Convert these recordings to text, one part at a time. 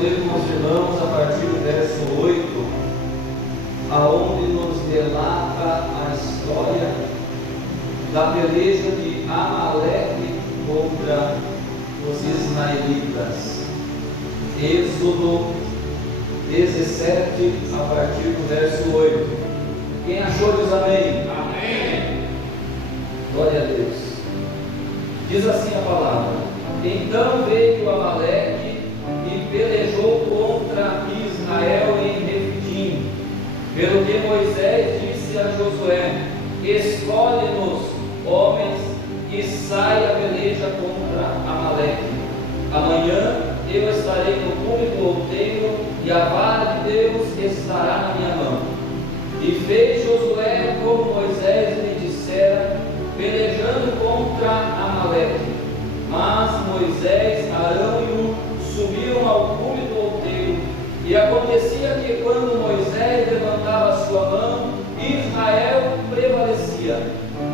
ler com os irmãos a partir do verso 8, aonde nos relata a história da peleja de Amaleque contra os israelitas. Êxodo 17, a partir do verso 8. Quem achou diz amém? Amém. Glória a Deus. Diz assim a palavra: Então veio Amaleque e pelejou contra Israel em Refidim, pelo que Moisés disse a Josué: Escolhe-nos homens e sai a peleja contra Amaleque. Amanhã eu estarei no cume do outeiro e a vara de Deus estará na minha mão. E fez Josué como Moisés lhe dissera, pelejando contra Amaleque. Mas Moisés, Arão e Hur subiram ao cume do outeiro, e acontecia que quando Moisés levantava sua mão, Israel prevalecia,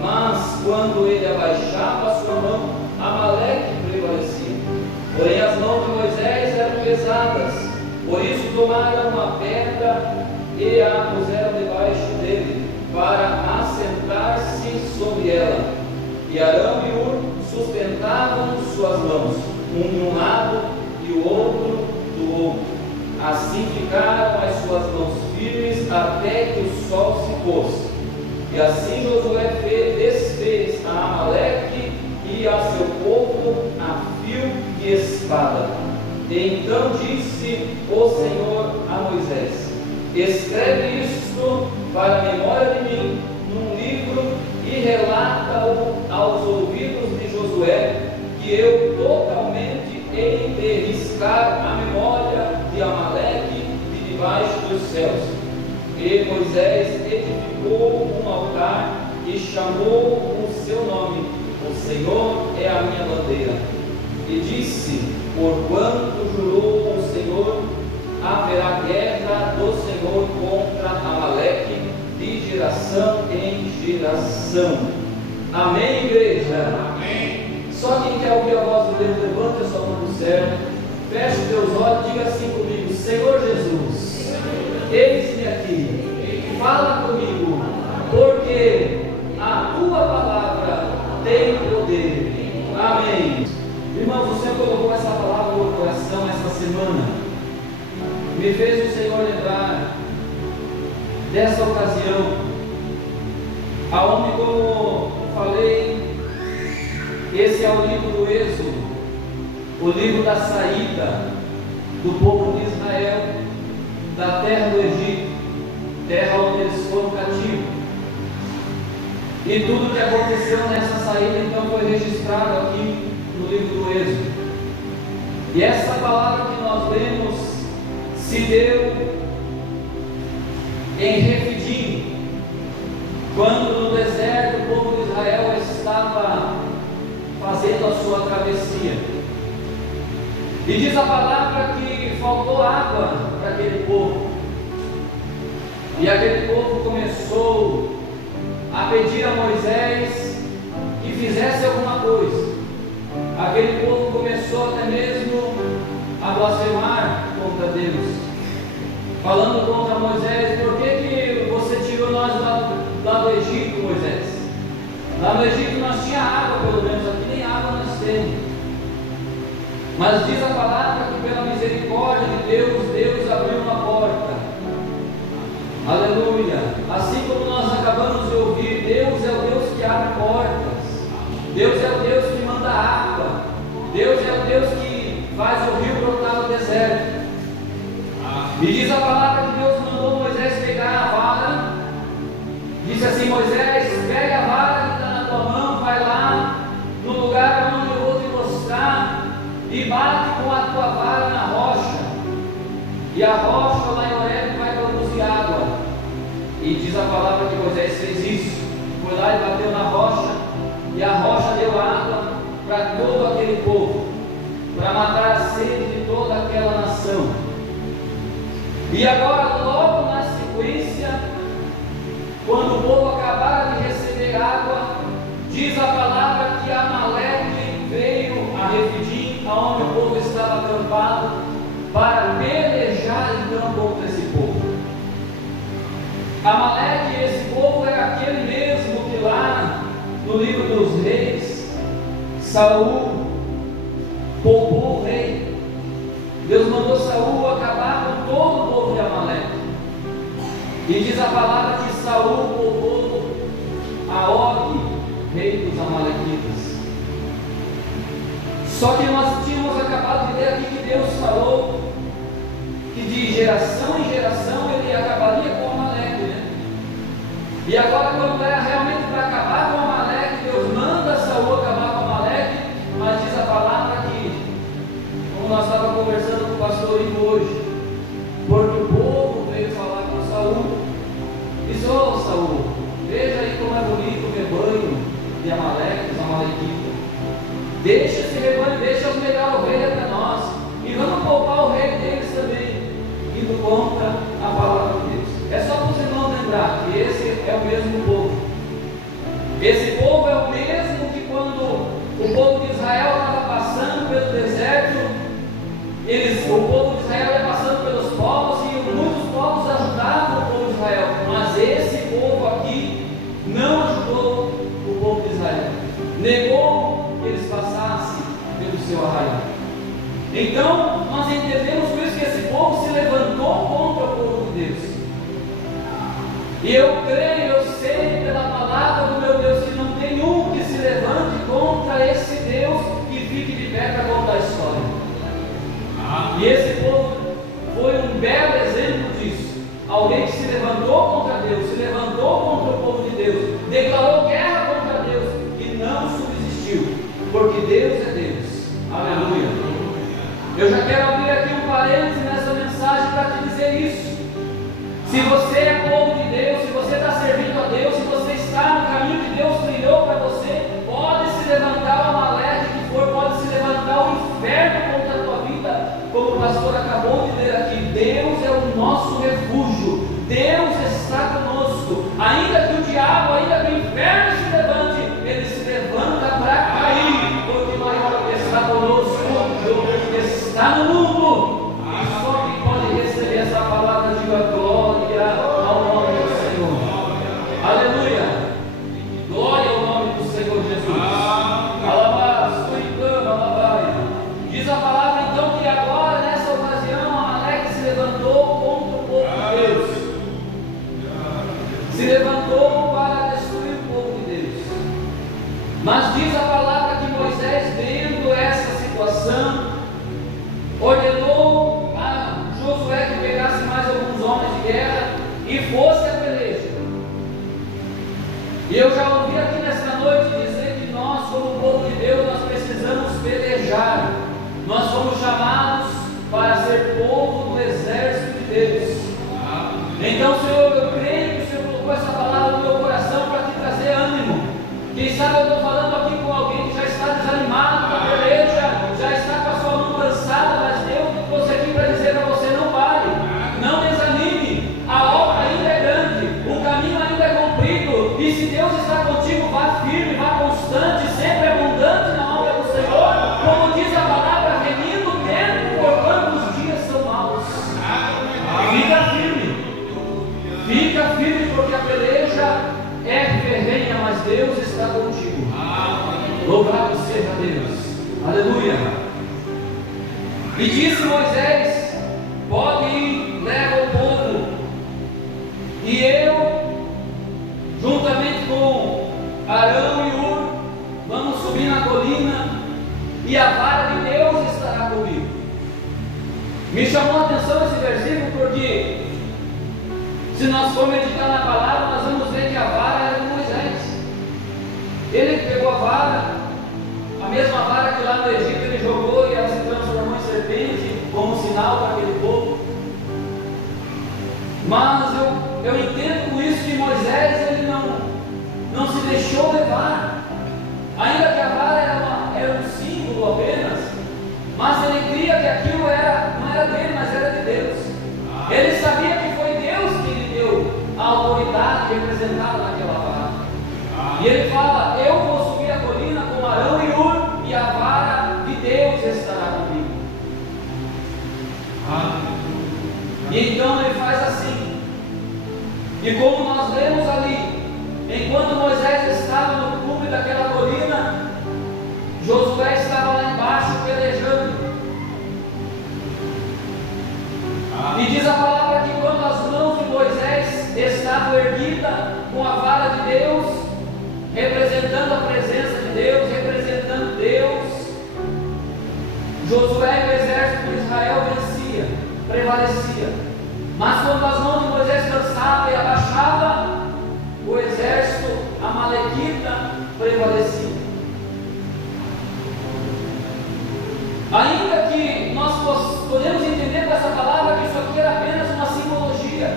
mas quando ele abaixava sua mão, Amaleque prevalecia. Porém as mãos de Moisés eram pesadas, por isso tomaram uma pedra e a puseram debaixo dele, para assentar-se sobre ela. E Arão e Hur sustentavam suas mãos, um de um lado e o outro do outro. Assim ficaram as suas mãos firmes até que o sol se pôs. E assim Josué desfez a Amaleque e a seu povo a fio de espada. Então disse o Senhor a Moisés: Escreve isto para a memória de mim num livro e relata-o aos ouvidos de Josué, que eu totalmente hei de riscar a memória de Amaleque de debaixo dos céus. E Moisés edificou um altar e chamou o seu nome: O Senhor é a minha bandeira. E disse: Porquanto jurou o Senhor, haverá guerra do Senhor contra Amaleque de geração em geração. Amém, igreja? Amém. Só quem quer ouvir a voz de Deus, levante a sua mão do céu, feche os teus olhos, diga assim comigo: Senhor Jesus, eis-me aqui, fala comigo, porque a tua palavra tem poder. Amém. Irmãos, o Senhor colocou essa palavra no meu coração essa semana. Me fez o Senhor lembrar dessa ocasião, aonde, como falei, esse é o livro do Êxodo, o livro da saída do povo de Israel da terra do Egito, terra onde eles foram cativos. E tudo que aconteceu nessa saída então foi registrado aqui no livro do Êxodo. E essa palavra que nós lemos se deu em Refidim, quando no deserto o povo de Israel estava fazendo a sua travessia. E diz a palavra que faltou água para aquele povo. E aquele povo começou a pedir a Moisés que fizesse alguma coisa. Aquele povo começou até mesmo a blasfemar contra Deus, falando contra Moisés: Por que você tirou nós lá do Egito, Moisés? Lá no Egito nós tinha água, pelo menos, aqui nem água nós temos. Mas diz a palavra que pela misericórdia de Deus, Deus abriu uma porta. Aleluia. Assim como nós acabamos de ouvir, Deus é o Deus que abre portas. Deus é o Deus que manda água. Deus é o Deus que faz o rio brotar no deserto. E diz a palavra que Deus mandou Moisés pegar a vara. Disse assim: Moisés, pega a vara que está na tua mão, vai lá no lugar onde eu vou te mostrar e bate com a tua vara na rocha. E a rocha lá em Horebe vai produzir água. E diz a palavra que Moisés fez isso. Foi lá e bateu na rocha, e a rocha deu água para todo aquele povo, para matar a sede de toda aquela nação. E agora, logo na sequência, quando o povo acabara de receber água, diz a palavra que Amaleque veio a Refidim, aonde o povo estava acampado, para Amaleque, esse povo, é aquele mesmo que lá no livro dos reis, Saul poupou o rei. Deus mandou Saul acabar com todo o povo de Amaleque. E diz a palavra que Saul poupou a Og, rei dos Amalequitas. Só que nós tínhamos acabado de ler aqui que Deus falou que de geração em geração ele acabaria com Amaleque, né? E agora, quando era realmente para acabar com Amaleque, Deus manda Saul acabar com Amaleque, mas diz a palavra que, como nós estávamos conversando com o pastor Ivo hoje, porque o povo veio falar com Saul, disse: ô Saul, veja aí como é bonito o rebanho de Amaleque, os Amalequitas. Deixa esse rebanho, deixa as melhores ovelhas para nós, e vamos poupar o rei deles também, indo contra a palavra de Deus. É só para os irmãos lembrar que esse é o mesmo povo. Esse povo é o mesmo que quando o povo de Israel estava passando pelo deserto, o povo de Israel ia passando pelos povos, e muitos povos ajudavam o povo de Israel, mas esse povo aqui não ajudou o povo de Israel, negou que eles passassem pelo seu arraial. Então nós entendemos por isso que esse povo se levantou contra o povo de Deus. E eu creio, eu sei pela palavra do meu Deus que não tem um que se levante contra esse Deus e fique de pé para contar a história. E esse povo foi um belo exemplo disso. Alguém que se levantou contra Deus, se levantou contra o povo de Deus, declarou guerra contra Deus e não subsistiu, porque Deus é Deus. Aleluia. Eu já quero abrir aqui um parênteses nessa mensagem para te dizer isso. Se você é povo de Deus, se você está servindo a Deus, se você está no caminho que Deus trilhou para você, pode se levantar o Amaleque que for, pode se levantar o inferno contra a tua vida, como o pastor acabou de ler aqui. Deus é o nosso refúgio, Deus está conosco. Ainda que o diabo, ainda que o inferno se levante, ele se levanta para cair, porque maior é o que está conosco do que está no mundo. E só quem pode receber essa palavra, diga glória ao nome do Senhor. Aleluia. Glória ao nome do Senhor Jesus. Alabá, suicama, alabai. Diz a palavra então que agora, nessa ocasião, Amaleque se levantou contra o povo de Deus. Se levantou para destruir o povo de Deus. Mas diz a palavra que Moisés, vendo essa situação, ordenou a Josué que pegasse mais alguns homens de guerra e fosse a peleja. E eu já ouvi aqui nesta noite dizer que nós, como povo de Deus, nós precisamos pelejar. Nós somos chamados para ser povo do exército de Deus. Então, Senhor, eu creio que o Senhor colocou essa palavra no meu coração para te trazer ânimo. Quem sabe eu estou falando aqui com alguém que já está desanimado com a peleja, já está com a sua mão cansada, mas Deus trouxe aqui para dizer para você: não pare, não desanime, a obra ainda é grande, o caminho ainda é comprido, e se Deus está contigo, vá firme, vá constante, sempre abundante na obra do Senhor, como diz a palavra, remindo o tempo, porquanto os dias são maus. Fica firme, porque a peleja é ferrenha, mas Deus está contigo. Louvado seja Deus. Aleluia. E disse Moisés: pode ir, leva o povo, e eu, juntamente com Arão e Hur, vamos subir na colina, e a vara de Deus estará comigo. Me chamou a atenção esse versículo, porque se nós formos meditar na palavra, nós vamos ver que a vara era de Moisés. Ele pegou a vara, a mesma vara que lá no Egito ele jogou, e ela se transformou em serpente, como sinal para aquele povo. Mas eu entendo com isso que Moisés ele não se deixou levar, ainda que a vara era um símbolo apenas, mas ele cria que aquilo não era dele, mas era de Deus. Ele sabia que foi Deus que lhe deu a autoridade representada naquela vara. E ele fala: eu vou subir a colina com Arão e Hur, e a vara de Deus estará comigo. E então ele faz assim. E como nós lemos ali, enquanto Moisés estava no cume daquela colina, Josué estava lá embaixo pelejando. E diz a palavra que quando as mãos de Moisés estavam erguidas com a vara de Deus, representando a presença de Deus, representando Deus, Josué e o exército de Israel vencia, prevalecia. Mas quando as mãos de Moisés cansavam e abaixava, o exército amalequita prevalecia. Ainda que nós podemos entender com essa palavra que isso aqui era apenas uma simbologia,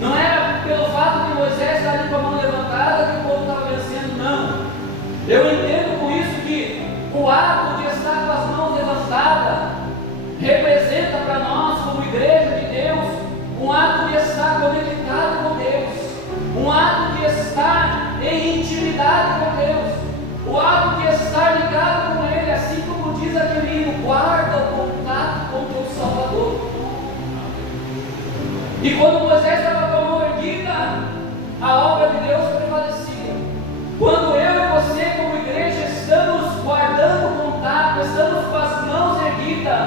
não era pelo fato de Moisés estar ali com a mão levantada que o povo estava vencendo, não. Eu entendo com isso que o ato de estar com as mãos levantadas representa para nós, como igreja de Deus, um ato de estar conectado com Deus, um ato de estar em intimidade com Deus, o ato de estar ligado com Ele, assim como diz aquele hino, guarda o contato com o teu Salvador. E quando Moisés estava com a mão erguida, a obra de Deus prevalecia. Quando eu e você, como igreja, estamos guardando o contato, estamos com as mãos erguidas,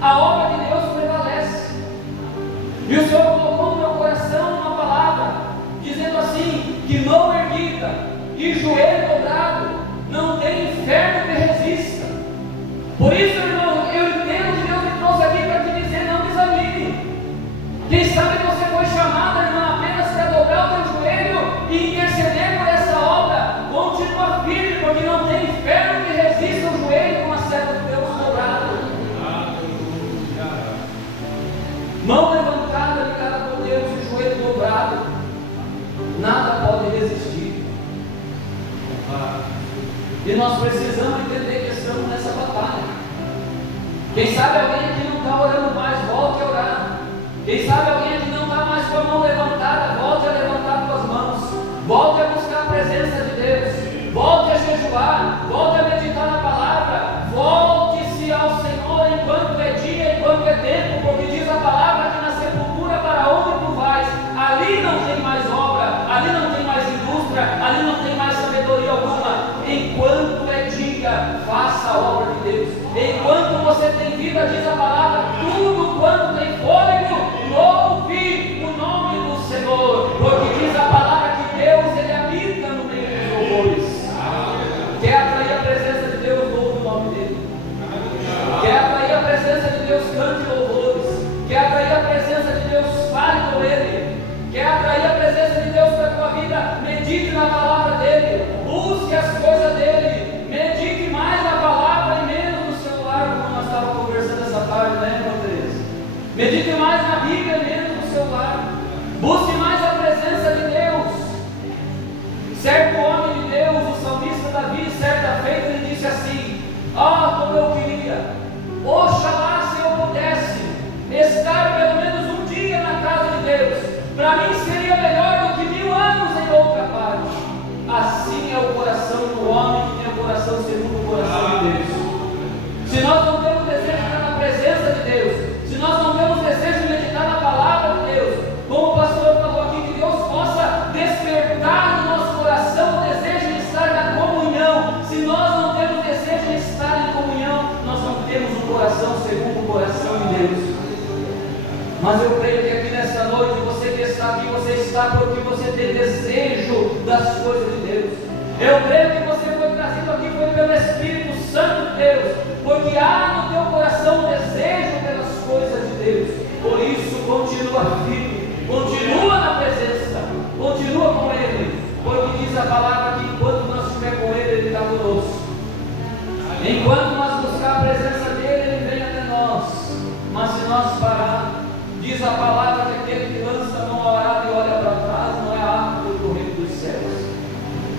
a obra de Deus prevalece. E o Senhor colocou no meu coração uma palavra, dizendo assim, que mão erguida e joelho dobrado, não tem inferno que resista. Por isso, irmão, eu entendo que Deus me trouxe aqui para te dizer, não desanime. Quem sabe você foi chamado, irmão, apenas para dobrar o teu joelho e interceder por essa obra. Continua firme, porque não tem inferno que resista o joelho com a seta de Deus dobrado. Mão levantada, ligada por Deus e joelho dobrado, nada pode resistir. E nós precisamos entender que estamos nessa batalha. Quem sabe alguém aqui não está orando mais, volte a orar. Quem sabe alguém aqui não está mais com a mão levantada, volte a levantar suas mãos. Volte a buscar a presença de Deus. Volte a jejuar, volte a meditar na palavra. Volte-se ao Senhor enquanto é dia, enquanto é tempo, porque diz a palavra que na sepultura para onde tu vais, ali não tem mais obra, ali não tem mais indústria, ali não tem mais sabedoria alguma. Enquanto é dia, faça a obra de Deus. Enquanto você tem vida, diz a palavra, tudo quanto tem fôlego, louve o nome do Senhor, porque diz a palavra que Deus, Ele habita no meio dos louvores. Quer atrair a presença de Deus, louve o nome dEle. Quer atrair a presença de Deus, cante louvores. Quer atrair a presença de Deus, fale com Ele. Quer atrair a presença de Deus para a tua vida, medite na palavra dEle, busque as coisas dEle, medite mais na palavra e menos no celular, como nós estávamos conversando essa tarde, né, irmã Teresa? Medite mais na Bíblia e menos no celular, busque mais a presença de Deus. Certo homem de Deus, o salmista Davi, certa feita, ele disse assim, como eu queria, oxalá se eu pudesse estar pelo menos um dia na casa de Deus, para mim seria melhor do que 1000 anos em outra parte. Assim é o coração do homem que tem o coração segundo o coração de Deus. Se nós não temos desejo de estar na presença de Deus, se nós não temos desejo de meditar na palavra de Deus, como o pastor falou aqui, que Deus possa despertar no nosso coração o desejo de estar na comunhão. Se nós não temos desejo de estar em comunhão, nós não temos um coração segundo o coração de Deus. Mas eu creio que aqui nessa noite, você que está aqui, você está porque você tem desejo das coisas de Deus. Eu creio que você foi trazido aqui foi pelo Espírito Santo de Deus, porque há no teu coração um desejo pelas coisas de Deus. Por isso, continua firme, continua na presença, continua com Ele, porque diz a palavra que enquanto nós estivermos com Ele, Ele está conosco. Enquanto nós buscar a presença dEle, Ele vem até nós. Mas se nós parar, diz a palavra que aquele que lança a mão ao arado e olha para trás não é apto para o reino dos céus.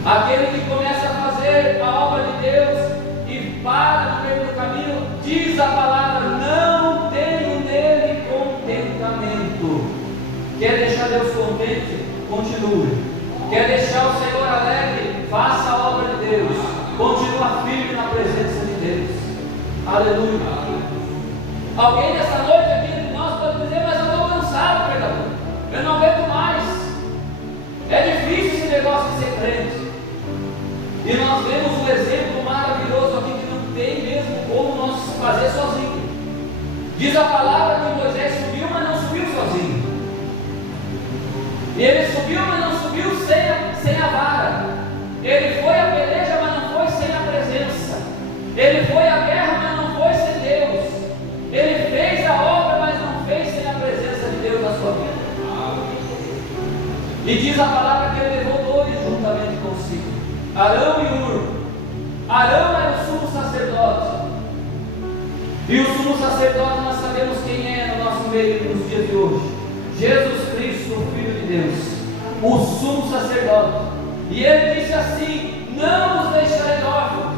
Aquele que começa a fazer a obra de Deus e para no meio do caminho, diz a palavra, não tenho nele contentamento. Quer deixar Deus contente? Continue. Quer deixar o Senhor alegre? Faça a obra de Deus. Continua firme na presença de Deus. Aleluia. Alguém nessa noite aqui, nós podemos dizer, mas eu estou cansado, pregador. Eu não aguento mais. E diz a palavra que ele levou dois juntamente consigo, Arão e Hur. Arão era o sumo sacerdote, e o sumo sacerdote nós sabemos quem é no nosso meio nos dias de hoje: Jesus Cristo, o Filho de Deus, o sumo sacerdote. E ele disse assim: não os deixarei órfãos,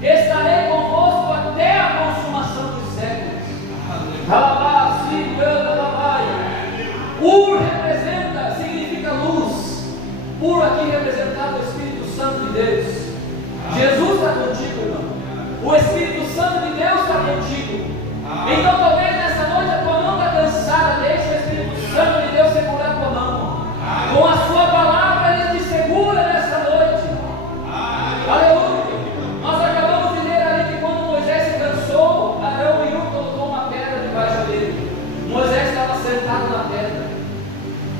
estarei convosco até a consumação dos séculos. Ur representa, significa luz. Ur aqui representado o Espírito Santo de Deus. Jesus está contigo, irmão. O Espírito Santo de Deus está contigo. Então talvez nessa noite a tua mão está cansada. Deixa o Espírito Santo de Deus segurar a tua mão. Com a sua palavra ele te segura nessa noite. Aleluia. Nós acabamos de ler ali que quando Moisés se cansou, Arão e Hur colocou uma pedra debaixo dele. Moisés estava sentado na pedra.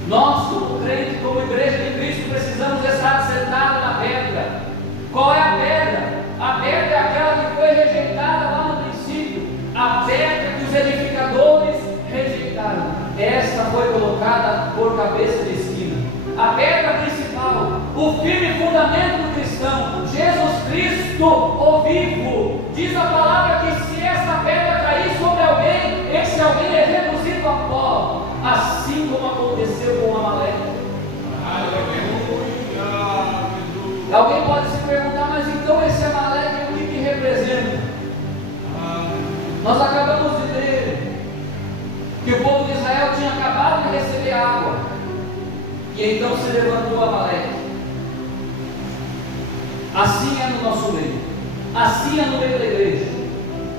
Nós, como crente, como igreja de Cristo, precisamos estar sentados na pedra. Qual é a pedra? A pedra é aquela que foi rejeitada lá no princípio. A pedra que os edificadores rejeitaram. Esta foi colocada por cabeça de esquina. A pedra principal, o firme fundamento do cristão, Jesus Cristo, o vivo. Diz a palavra que se essa pedra cair sobre alguém, esse alguém é reduzido a pó, assim como aconteceu com Amaleque. Alguém pode se perguntar, mas então esse Amaleque o que representa? Nós acabamos de ler que o povo de Israel tinha acabado de receber água, e então se levantou Amaleque. Assim é no nosso meio, assim é no meio da igreja.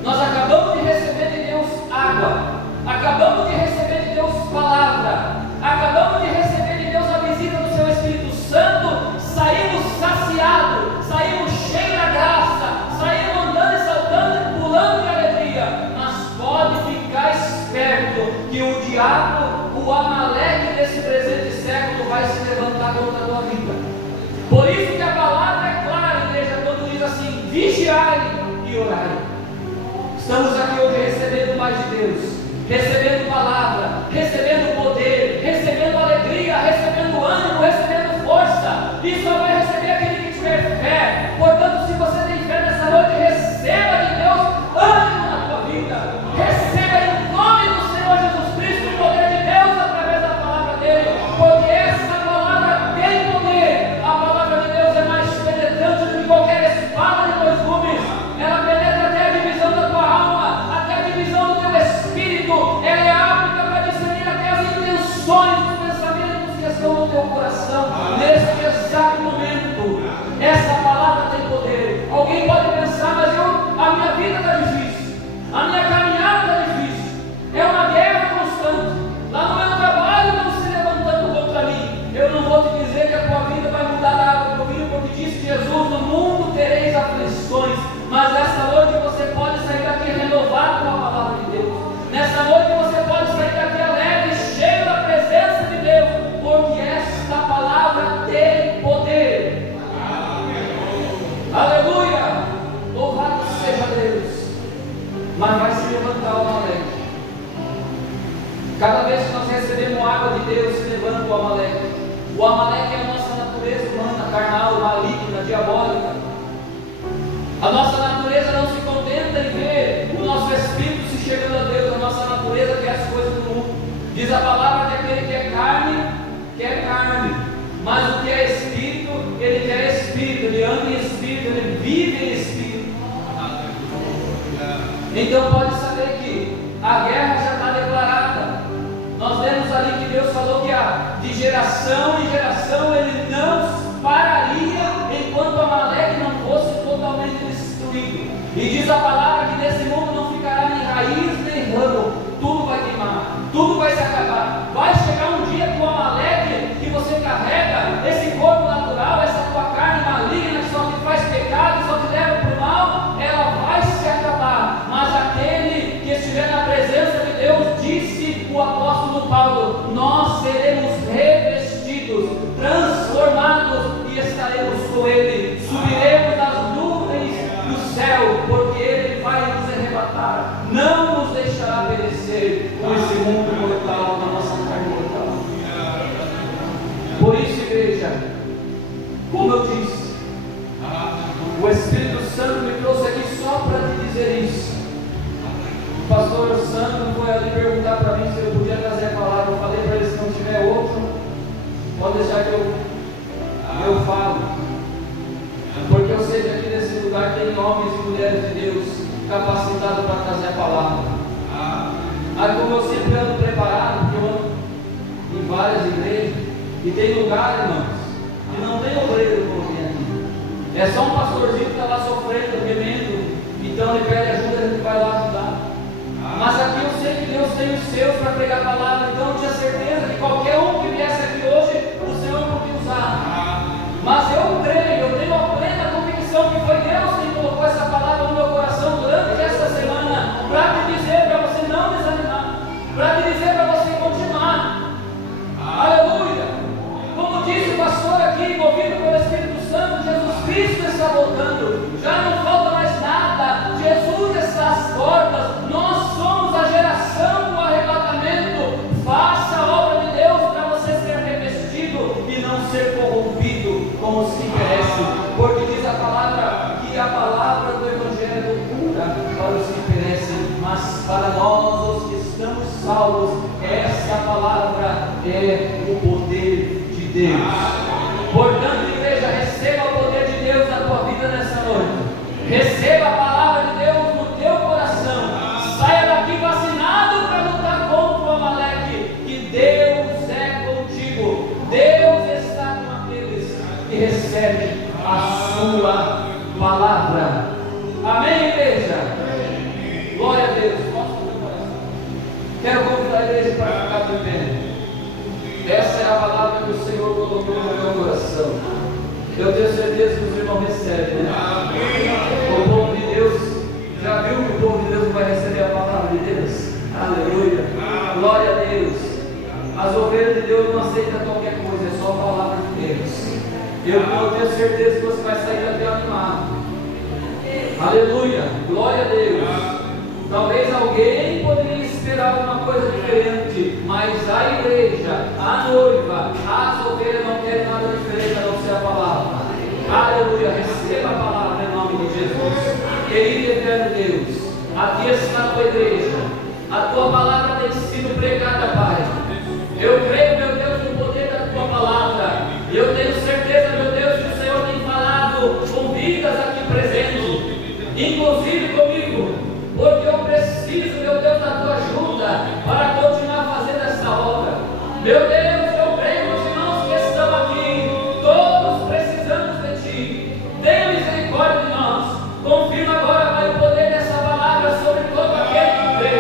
Nós acabamos de receber de Deus água, acabamos de receber de Deus palavra, acabamos de receber de Deus a visita do seu Espírito Santo, saímos saciados, saímos cheios da graça, saímos andando e saltando e pulando de alegria. Mas pode ficar esperto que o diabo, o Amaleque desse presente século, vai se levantar contra a tua vida. Por isso que a palavra é clara, igreja, quando diz assim: vigiai e orai. Estamos aqui hoje recebendo mais de Deus, recebendo palavra, recebendo poder, recebendo alegria, recebendo ânimo, recebendo força. E só vai receber aquele que tiver fé. Portanto, se você tem fé nessa noite, receba de Deus ânimo na tua vida. Receba em nome do Senhor Jesus Cristo o poder de Deus através da palavra dele, porque essa palavra tem poder. A palavra de Deus é mais penetrante do que qualquer espada de dois gumes. Ela penetra até a divisão da tua alma, até a divisão do teu espírito. Ela é apta para discernir até as intenções, os pensamentos que estão no teu coração. Neste exato momento, essa palavra tem poder. Alguém pode pensar, mas a minha vida está difícil, a minha caminhada está difícil, é uma guerra constante, lá no meu trabalho estão se levantando contra mim. Eu não vou te dizer que a tua vida vai mudar da água para o vinho, porque disse Jesus: no mundo tereis aflições, mas nessa noite você pode sair daqui renovado com a palavra de Deus. Nessa noite você pode sair daqui alegre, cheio da presença de Deus, porque esta palavra tem poder. Aleluia! Louvado seja Deus. Mas vai se levantar o Amaleque. Cada vez que nós recebemos água de Deus, se levanta o Amaleque. O Amaleque é a nossa natureza humana, carnal, maligna, diabólica. A nossa natureza não se contenta em ver o nosso espírito se chegando a Deus. A nossa natureza quer as coisas do mundo. Diz a palavra que aquele que é carne, quer carne. Mas o que é espírito, ele quer espírito. Ele anda em espírito, ele vive em espírito. Então pode saber que a guerra já está declarada. Nós lemos ali que Deus falou que de geração em geração ele não pararia enquanto Amaleque não fosse totalmente destruído. E diz a palavra que nesse mundo não ficará nem raiz nem ramo, tudo vai queimar, tudo vai se acabar. Vai chegar um dia que o Amaleque que você carrega, esse corpo natural, essa tua carne maligna que só te faz pecado, só te leva para o mal, ela vai se acabar. Mas aquele que estiver na presença de Deus, disse o apóstolo Paulo, nós seremos revestidos, transformados e estaremos com ele, subiremos nas nuvens do céu, porque ele Pode deixar que eu falo, porque eu sei que aqui nesse lugar tem homens e mulheres de Deus capacitados para trazer a palavra. Aí, como eu sempre ando preparado, porque eu ando em várias igrejas, e tem lugar, irmãos, que não tem obreiro como tem aqui. É só um pastorzinho que está lá sofrendo, gemendo, então ele pede ajuda, a gente vai lá ajudar. Mas aqui eu sei que Deus tem os seus para pregar a palavra, então eu tinha certeza que qualquer um que viesse aqui hoje, o Senhor podia usar. Mas eu creio, eu tenho a plena convicção que foi Deus quem colocou essa palavra no meu coração durante essa semana, para te dizer, para você não desanimar, para te dizer para você continuar. Aleluia! Como disse o pastor aqui, movido pelo Espírito Santo, Jesus Cristo está voltando, já não falta mais nada, Jesus está às portas, nós somos a geração do arrebatamento. Faça a obra de Deus para você ser revestido e não ser corrompido como os que perecem, porque diz a palavra que a palavra do Evangelho cura para os que perecem, mas para nós, os que estamos salvos, essa palavra é o poder de Deus. Portanto, igreja, receba o poder de Deus na tua vida nessa noite. Receba a palavra de Deus no teu coração. Saia daqui vacinado para lutar contra o Amaleque, que Deus é contigo. Deus está com aqueles que recebem a sua palavra. Amém, igreja? Glória a Deus. Quero convidar a igreja para ficar de pé. Essa é a palavra que o Senhor colocou no meu coração. Eu tenho certeza que os irmãos recebem, né? O povo de Deus, já viu que o povo de Deus vai receber a palavra de Deus? Aleluia! Glória a Deus! As ovelhas de Deus não aceitam qualquer coisa, é só a palavra de Deus. Eu tenho certeza que você vai sair daqui animado. Aleluia! Glória a Deus! Talvez alguém poderia esperar alguma coisa diferente, mas a igreja, a noiva, as ovelhas não querem nada diferente a não ser a palavra. Aleluia, receba a palavra em nome de Jesus. Querido e eterno Deus, aqui está a tua igreja, a tua palavra tem sido pregada, Pai. Eu creio, meu Deus, no poder da tua palavra. Eu tenho certeza, meu Deus, que o Senhor tem falado com vidas aqui presentes, inclusive comigo, porque eu preciso, meu Deus, da tua ajuda para continuar fazendo essa obra. Meu Deus, eu creio nos irmãos que estão aqui, todos precisamos de ti. Tenha misericórdia de nós. Confirma agora, Pai, o poder dessa palavra sobre todo aquele que crê.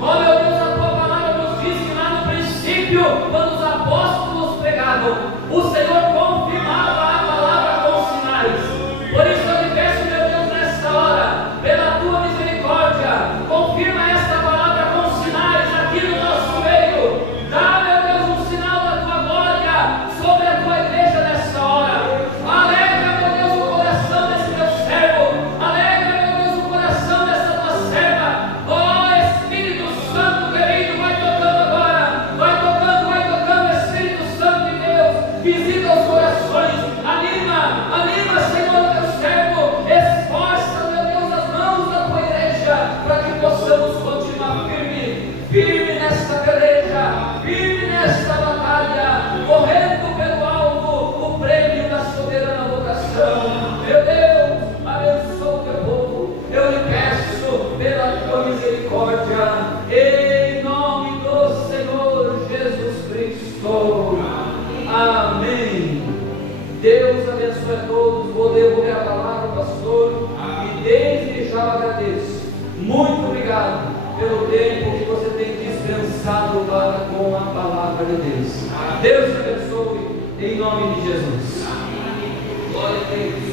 Oh, meu Deus, a tua palavra nos diz que lá no princípio, quando os apóstolos pregavam, o Senhor confirmava a palavra com sinais. Por isso eu te peço, meu Deus, nesta hora, pela tua misericórdia, confirma esta palavra com sinais aqui no nosso meio. Dá, meu Deus, um sinal da tua glória sobre a tua igreja nesta hora. Alegra, meu Deus, o coração desse teu servo. Alegra, meu Deus, o coração dessa tua serva. Oh, Espírito Santo querido, vai tocando agora. Vai tocando, Espírito Santo de Deus. Visita os corações. Anima, Senhor, o teu servo. Esforça, meu Deus, as mãos da tua igreja, para que possamos continuar firme nesta peleja, firme nesta batalha, correndo pelo alvo, o prêmio da soberana vocação. Meu Deus, abençoa o teu povo. Eu lhe peço pela tua misericórdia, em nome do Senhor Jesus Cristo. Amém. Deus abençoe a todos. Vou devolver a palavra, pastor, e desde já agradeço. Muito obrigado pelo tempo que você tem dispensado para com a palavra de Deus. Deus te abençoe em nome de Jesus. Glória a Deus.